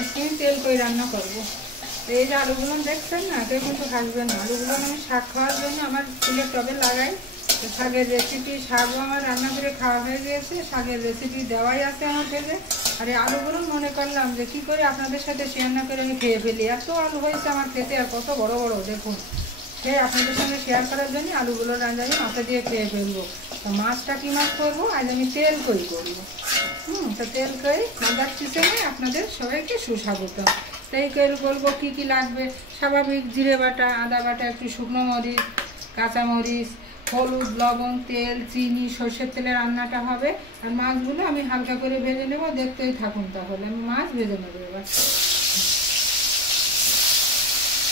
আজকে আমি তেল করে রান্না করবো। এই যে আলুগুলো দেখছেন না, কেউ কিন্তু ভাজবেন না। আলুগুলো আমি শাক খাওয়ার জন্য আমার ফুলের টবে লাগাই। তো শাকের রেসিপি, শাকও আমার রান্না করে খাওয়া হয়ে গিয়েছে, শাকের রেসিপি দেওয়াই আছে আমার পেজে। আর এই আলুগুলো মনে করলাম যে কী করে আপনাদের সাথে শেয়ার না করে আমি খেয়ে ফেলি। এত আলু হয়েছে আমার খেতে, আর কত বড় বড় দেখুন। সে আপনাদের সঙ্গে শেয়ার করার জন্য আলুগুলো রান্না আমি মাথা দিয়ে খেয়ে ফেলবো। তো মাছটা কী মাছ করবো, আজ আমি তেল কই করবো। তো তেল কই মাদার কিচেনে আপনাদের সবাইকে সুস্বাগত। তেল কই বলবো কী কী লাগবে। স্বাভাবিক জিরে বাটা, আদা বাটা, একটু শুকনো মরিচ, কাঁচামরিচ, হলুদ, লবণ, তেল, চিনি, সর্ষের তেলে রান্নাটা হবে। আর মাছগুলো আমি হালকা করে ভেজে নেবো, দেখতেই থাকুন। তাহলে আমি মাছ ভেজে নেবো এবার।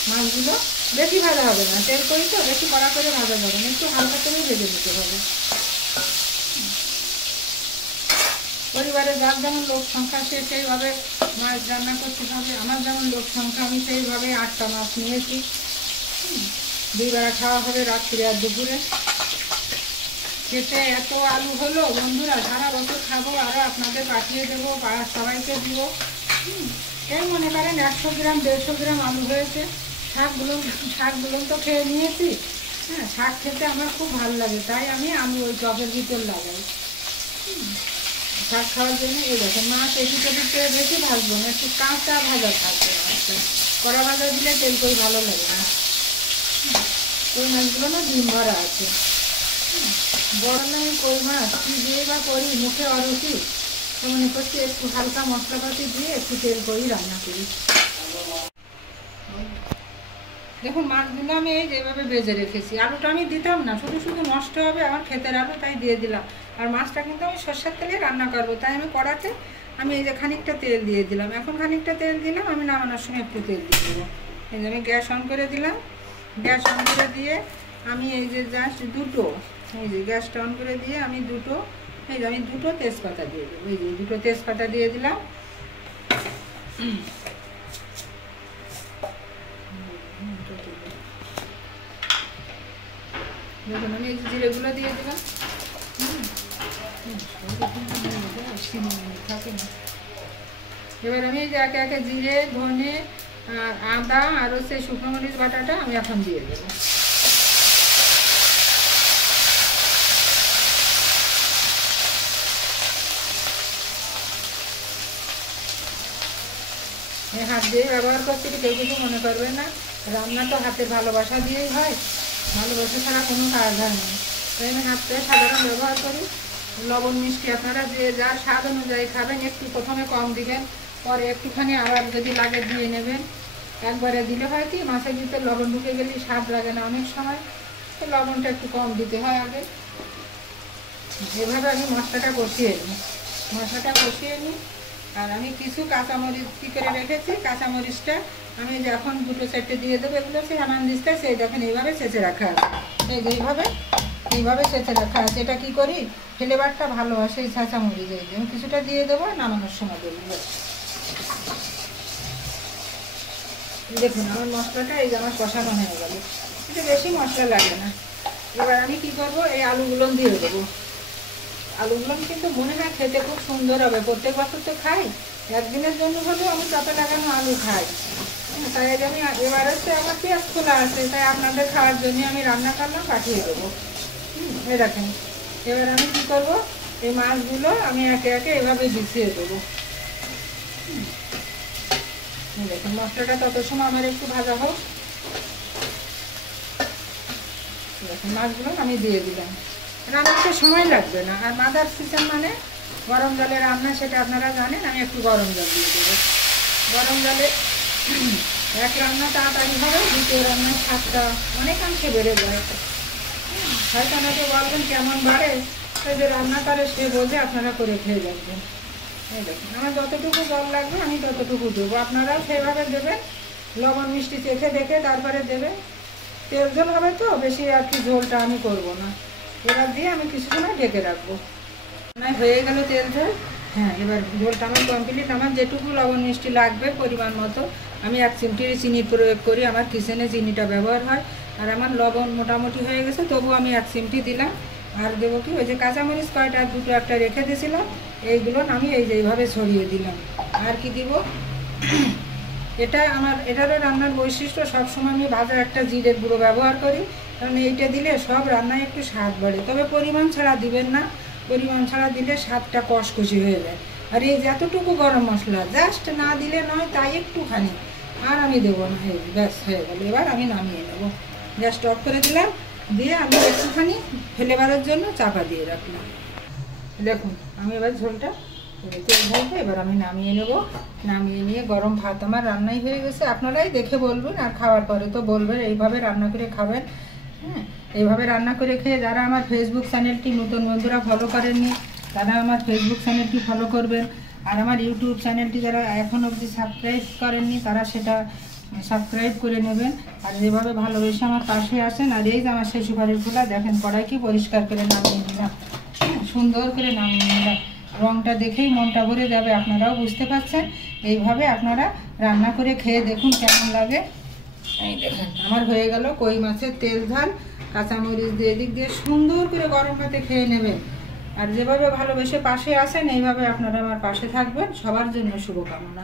মাছগুলো বেশি ভাজা হবে না, তেল করি তো বেশি কড়া করে ভাজা যাবে না, একটু হালকা করে ভেজে নিতে হবে। পরিবারে যার যেমন লোক সংখ্যা সে সেইভাবে মাছ রান্না করতে হবে। আমার যেমন লোক সংখ্যা আমি সেইভাবে 8টা মাছ নিয়েছি। 2 বেলা খাওয়া হবে, রাত্রি আর দুপুরে। খেতে এত আলু হলো বন্ধুরা, সারা বছর খাবো, আরও আপনাদের পাঠিয়ে দেবো, সবাইকে দিব। এই মনে করেন 100 গ্রাম 150 গ্রাম আলু হয়েছে। শাকগুলো তো খেয়ে নিয়েছি। হ্যাঁ, শাক খেতে আমার খুব ভালো লাগে, তাই আমি ওই টবের ভিতর লাগাই শাক খাওয়ার জন্য। এই দেখেন মাছ এদিকে দিতে বেশি ভাজবো না, একটু কাঁচা ভাজা থাকবে। কড়া ভাজা দিলে তেল কই ভালো লাগে না। কই মাছগুলো না ডিম ভরা আছে। বড় নয় কই মাছ, কী দিয়ে বা করি, মুখে অরুচি। তো মনে করছি একটু হালকা মশলাপাতি দিয়ে একটু তেল করি রান্না করি। দেখুন মাছগুলো আমি এই যেভাবে ভেজে রেখেছি। আলুটা আমি দিতাম না, শুধু শুধু নষ্ট হবে আমার ক্ষেতের আলু, তাই দিয়ে দিলাম। আর মাছটা কিন্তু আমি সরষের তেলে রান্না করবো, তাই আমি কড়াতে আমি এই যে খানিকটা তেল দিয়ে দিলাম। এখন খানিকটা তেল দিলাম, আমি নামানোর সময় একটু তেল দিয়ে দেবো। এই যে আমি গ্যাস অন করে দিলাম। গ্যাস অন করে দিয়ে আমি এই যে জাস্ট দুটো, এই যে গ্যাসটা অন করে দিয়ে আমি দুটো তেজপাতা দিয়ে দেবো। এই যে দুটো তেজপাতা দিয়ে দিলাম। দেখুন আমি এই যে জিরেগুলো দিয়ে দিলাম। এবার আমি এই যে একে একে জিরে, ধনে, আদা আর সেই শুকনো মরিচ বাটাটা আমি এখন দিয়ে দেবো। হাত দিয়ে ব্যবহার করছি, কেউ কিছু মনে করবে না। রান্না তো হাতের ভালোবাসা দিয়েই হয়, ভালোবাসা ছাড়া কোনো কাজ হয় না। তাই আমি হাতটা সাধারণ ব্যবহার করি। লবণ মিষ্টি আপনারা যে যার স্বাদ অনুযায়ী খাবেন, একটু প্রথমে কম দিবেন, পরে একটুখানি আবার যদি লাগে দিয়ে নেবেন। একবারে দিলে হয় কি মাছের ভিতরে লবণ ঢুকে গেলে স্বাদ লাগে না অনেক সময়, তো লবণটা একটু কম দিতে হয় আগে। এভাবে আমি মশলাটা কষিয়ে নিই। আর আমি কিছু কাঁচামরিচ কী করে রেখেছি, কাঁচামরিচটা আমি যখন 2-4টে দিয়ে দেবো। এগুলো সেই হামান দিস্তায় সেই দেখেন এইভাবে ছেঁচে রাখা আছে। এই যে এইভাবে ছেঁচে রাখা আছে। এটা কী করি, ফ্লেভারটা ভালো হয় সেই কাঁচামরিচ। এই যে আমি কিছুটা দিয়ে দেবো, নামানোর সময় দেবো। দেখুন আমার মশলাটা এই যে আমার কষানো হয়ে গেল। এটা বেশি মশলা লাগে না। এবার আমি কি করব, এই আলুগুলো দিয়ে দেবো। আলুগুলো কিন্তু মনে হয় খেতে খুব সুন্দর হবে। প্রত্যেক বছর তো খাই, একদিনের জন্য হলেও আমি চাপে লাগানো আলু খাই। তাই আমি এবার হচ্ছে আমার পেঁয়াজ খোলা আছে, তাই আপনাদের খাওয়ার জন্য আমি রান্না করলাম, পাঠিয়ে দেবো। এই দেখেন এবার আমি কি করব, এই মাছগুলো আমি একে একে এভাবে বিছিয়ে দেবো। দেখুন মশলাটা তত সময় আমার একটু ভাজা হোক। দেখুন মাছগুলো আমি দিয়ে দিলাম। রান্নাতে সময় লাগবে না। আর মাদার কিচেন মানে গরম জলে রান্না, সেটা আপনারা জানেন। আমি একটু গরম জল দিয়ে দেবো। গরম জলে এক রান্না তাড়াতাড়ি হবে, দ্বিতীয় রান্নার স্বাদটা অনেকাংশে বেড়ে যায়। হয়তো অনেকে বলবেন কেমন বাড়ে, সে যে রান্না করে সে বোঝে, আপনারা করে খেয়ে যাবেন। এই দেখুন আমার যতটুকু জল লাগবে আমি ততটুকু দেবো, আপনারাও সেভাবে দেবেন। লবণ মিষ্টি চেখে দেখে তারপরে দেবেন। তেল ঝোল হবে তো বেশি, আর কি ঝোলটা আমি করবো না। এবার দিয়ে আমি কিছুক্ষণ ঢেকে রাখবো। হয়ে গেল তেল ঝোল। হ্যাঁ, এবার ঝোলটা আমার কমপ্লিট। আমার যেটুকু লবণ মিষ্টি লাগবে পরিমাণ মতো, আমি 1 চিমটি চিনির প্রয়োগ করি। আমার কিচেনে চিনিটা ব্যবহার হয়। আর আমার লবণ মোটামুটি হয়ে গেছে, তবু আমি 1 চিমটি দিলাম। আর দেবো কি, ওই যে কাঁচামরিচ কয়টা 2টো একটা রেখে দিয়েছিলাম, এইগুলো আমি এইভাবে ছড়িয়ে দিলাম। আর কি দিব, এটারও রান্নার বৈশিষ্ট্য, সবসময় আমি ভাজা একটা জিরের গুঁড়ো ব্যবহার করি, কারণ এইটা দিলে সব রান্নায় একটু স্বাদ বাড়ে। তবে পরিমাণ ছাড়া দিবেন না, পরিমাণ ছাড়া দিলে স্বাদটা কষকষি হয়ে যায়। আর এই যতটুকু গরম মশলা জাস্ট না দিলে নয়, তাই একটুখানি, আর আমি দেবো না। এই ব্যাস হয়ে গেল। এবার আমি নামিয়ে নেবো, গ্যাস অফ করে দিলাম, দিয়ে আমি একটুখানি ফ্লেভারের জন্য চাপা দিয়ে রাখলাম। দেখুন আমি এবার ঝোলটা তেল ঢালতে এবার আমি নামিয়ে নেব। নামিয়ে নিয়ে গরম ভাত আমার রান্নাই হয়ে গেছে। আপনারাই দেখে বলবেন, আর খাওয়ার পরে তো বলবেন এইভাবে রান্না করে খাবেন। হ্যাঁ, এইভাবে রান্না করে খেয়ে যারা আমার ফেসবুক চ্যানেলটি নতুন বন্ধুরা ফলো করেননি, তারা আমার ফেসবুক চ্যানেলটি ফলো করবেন। আর আমার ইউটিউব চ্যানেলটি যারা এখন অবধি সাবস্ক্রাইব করেননি, তারা সেটা সাবস্ক্রাইব করে নেবেন। আর যেভাবে ভালোবেসে আমার পাশে আসেন। আর এই যে আমার সেই সুপারির খোলা, দেখেন কড়াই কি পরিষ্কার করে নামিয়ে নিলাম, সুন্দর করে নামিয়ে নিলাম। রঙটা দেখেই মনটা ভরে যাবে, আপনারাও বুঝতে পারছেন। এইভাবে আপনারা রান্না করে খেয়ে দেখুন কেমন লাগে। এই দেখেন আমার হয়ে গেল কই মাছের তেল ঝাল, কাঁচামরিচ দিয়ে এদিক দিয়ে সুন্দর করে গরম ভাতে খেয়ে নেবেন। আর যেভাবে ভালোবেসে পাশে আসেন, এইভাবে আপনারা আমার পাশে থাকবেন। সবার জন্য শুভকামনা।